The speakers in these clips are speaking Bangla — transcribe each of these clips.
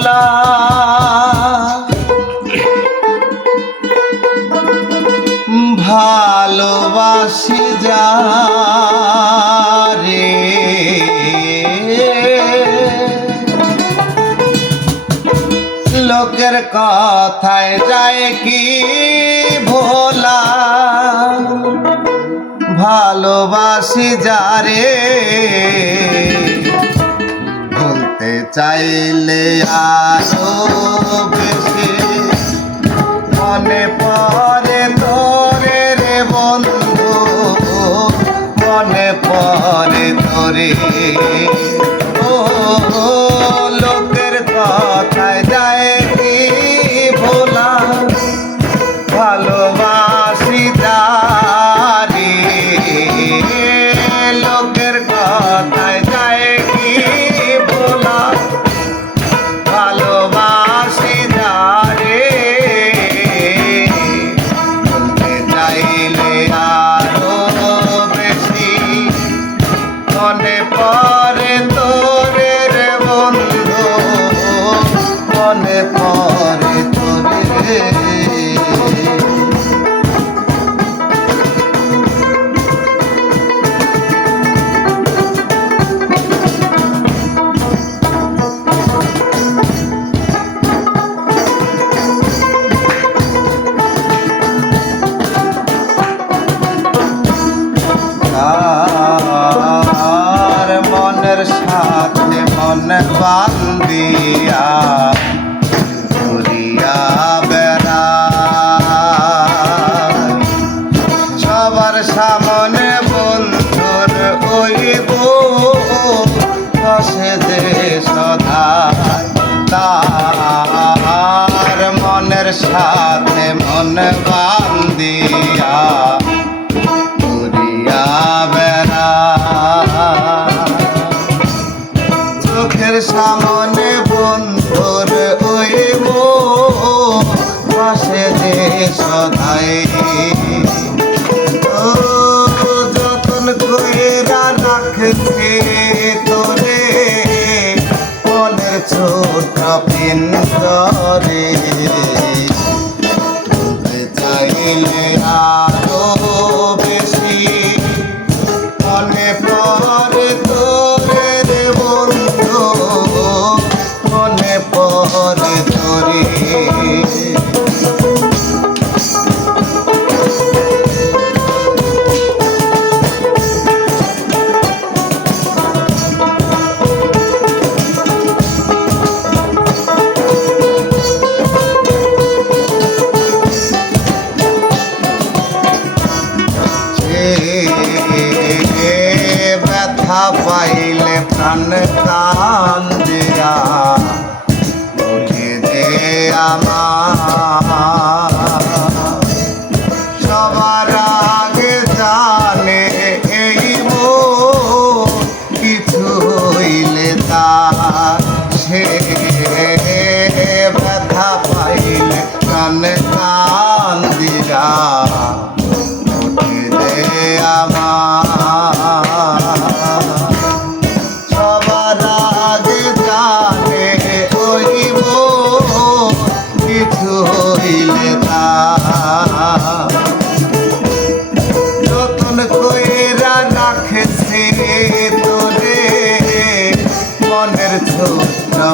ভোলা ভালোবাসি যা রে। লোকের কথায় যায় কি ভোলা। ভালোবাসি যারে চাইলে আরও বেশি। মনে পরে তোরে রে বন্ধু মনে পরে তোরে। আর মনের সাথে মন বান্দিয়া সামনে বন্ধুর ওইব পাশে যে সদাই। যতন কইরা রাখছে তোরে মনের ছোট পিন্দরে চাইলে ব্যথা পাইলে প্রাণ কান ব্যথা পাইলে প্রাণ কান দিয়া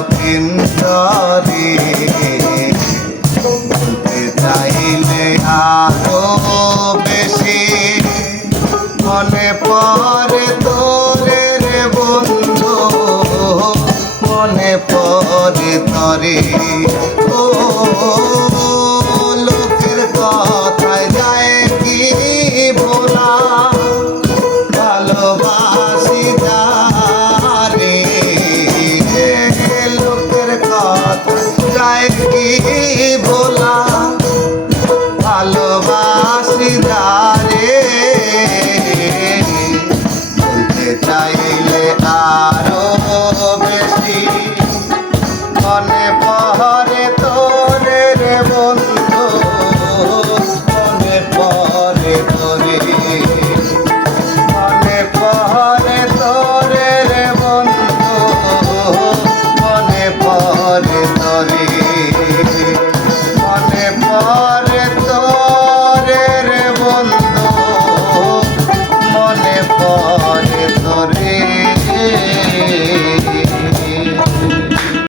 পিঞ্জরে বলতে চাইলে আরও বেশি মনে পড়ে তোরে রে বন্ধু। মনে পড়ে তরে। ও দিদারে বলতে চাইলে আরও বেশি। মনে পহরে তোর